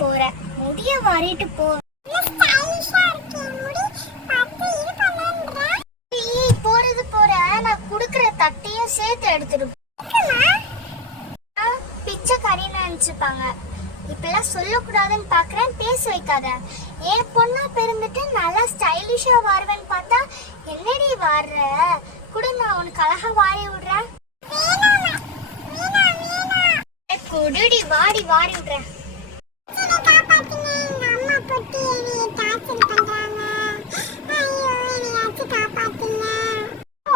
போற, முடிய வாரிட்டு போ. போறது போற, நான் குடுக்கற தட்டையும் சேர்த்து எடுத்துட்டு பிச்சைக்காரின்னு நினைச்சுப்பாங்க. இப்பெல்லாம் சொல்லக்கூடாதுன்னு பாக்குறேன், பேச வைக்காத. என் பொண்ணா பிறந்துட்டு நல்லா ஸ்டைலிஷா வாருவேன்னு பார்த்தா என்னடி வாடுற? கூட நான் உனக்கு அழகா வாரி விடுறேன். குடுடி, வாடி வாரி விடுறேன்.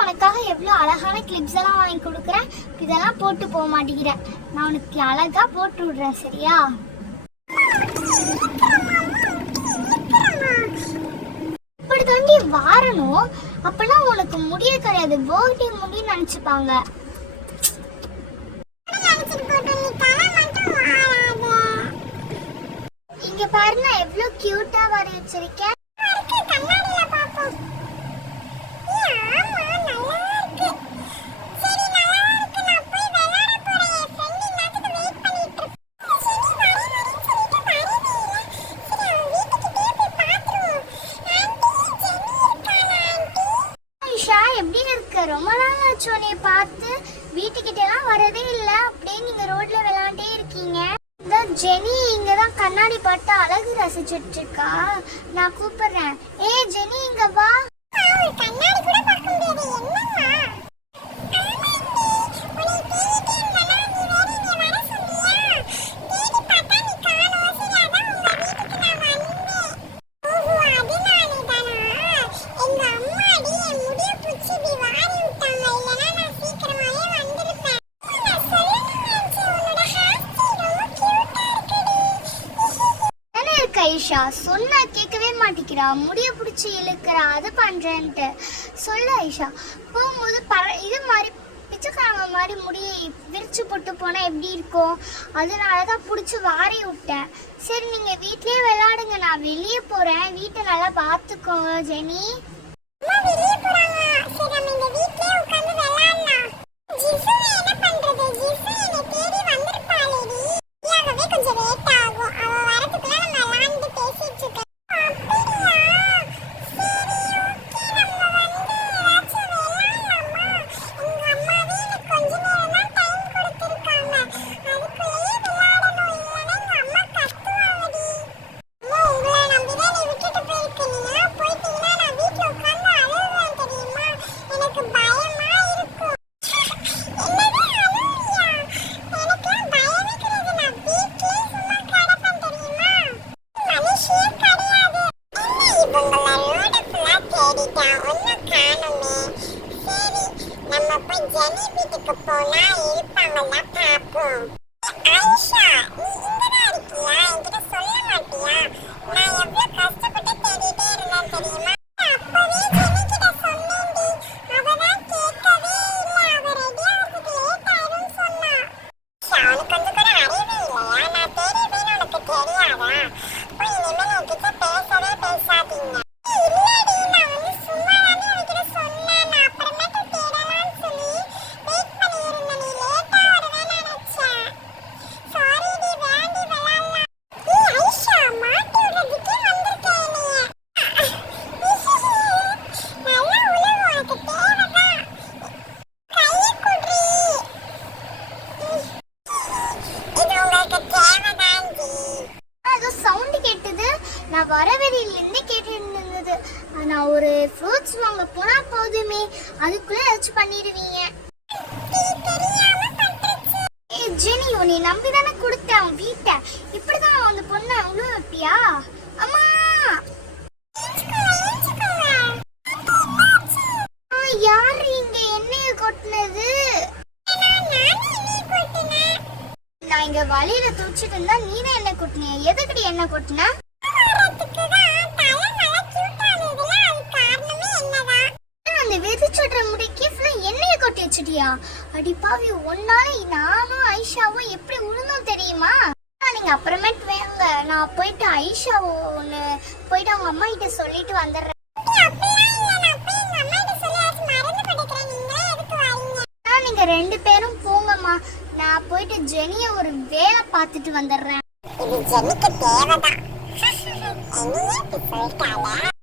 உனக்காக எவ்வளவு அழகான கிளிப்ஸ் எல்லாம் வாங்கி கொடுக்குறேன், இதெல்லாம் போட்டு போக மாட்டேங்கிறேன். நான் உனக்கு அழகா போட்டு விடுறேன், சரியா? இப்படி தாண்டி வாரணும். அப்பெல்லாம் உனக்கு முடிய கிடையாது, பர்த்டே முடின்னு நினைச்சுப்பாங்க. இங்க பாரு, நான் எவ்வளவு கியூட்டா வர வச்சிருக்கேன். எப்படி இருக்க? ரொம்ப நாள் ஆச்சு உன்னைய பார்த்து. வீட்டுக்கிட்டலாம் வரதே இல்லை, அப்படியே நீங்க ரோட்ல விளையாண்டே இருக்கீங்க. இந்த ஜெனி இங்கதான் கண்ணாடி பார்த்து அழகு ரசிச்சுட்டு இருக்கா. நான் கூப்பிடுறேன். ஜெனி, இங்க வா. கண்ணாடி கூட பார்க்க முடியாது, என்னம்மா? ஐஷா சொன்னா கேட்கவே மாட்டேங்கிறா, முடிய பிடிச்சி இழுக்கிறா, அது பண்றேன்ட்டு சொல்ல. ஐஷா போகும்போது இது மாதிரி பிச்சைக்காரங்க மாதிரி முடியை விரிச்சு போட்டு போனா எப்படி இருக்கும்? அதனாலதான் பிடிச்சி வாரி விட்டேன். சரி, நீங்க வீட்லயே விளையாடுங்க, நான் வெளியே போறேன். வீட்டை நல்லா பாத்துக்கோங்க ஜெனி. நான் வரவெளியிலேருந்து கேட்டு இருந்தது. நான் ஒரு ஃப்ரூட்ஸ் வாங்க போனா போதுமே, அதுக்குள்ள ஏதாச்சும் பண்ணிடுவீங்க. ஜெனி, உன்னை நம்பி தானே கொடுத்தேன் வீட்டை, இப்படிதான் அந்த பொண்ணை அவ்வளோ வைப்பியா? அம்மா, யாரு இங்க எண்ணெய கொட்டினது? நான் இங்க வழியில துடிச்சிட்டு இருந்தா நீ தான் எண்ணெய் கொட்டினிய. எதுக்கடி எண்ணெய் கொட்டின? அந்த வெறிச்சோட முடிக்கு எண்ணெய கொட்டி வச்சுட்டியா? அடிப்பாவி, ஒன்னால நானும் ஐஷாவும் எப்படி உழுந்தோம் தெரியுமா? நீங்க அப்புறமேட்டு வேங்க, நான் போயிட்டு ஐஷாவோ ஒண்ணு போயிட்டு அவங்க அம்மா கிட்ட சொல்லிட்டு வந்துடுறேன். நீங்க ரெண்டு பேரும் போங்கம்மா, நான் போயிட்டு ஜெனிய ஒரு வேலை பார்த்துட்டு வந்துடுறேன். இது ஜெனிக்கு தேவைதான். என்னையே இப்படி சொல்லிட்டாளே.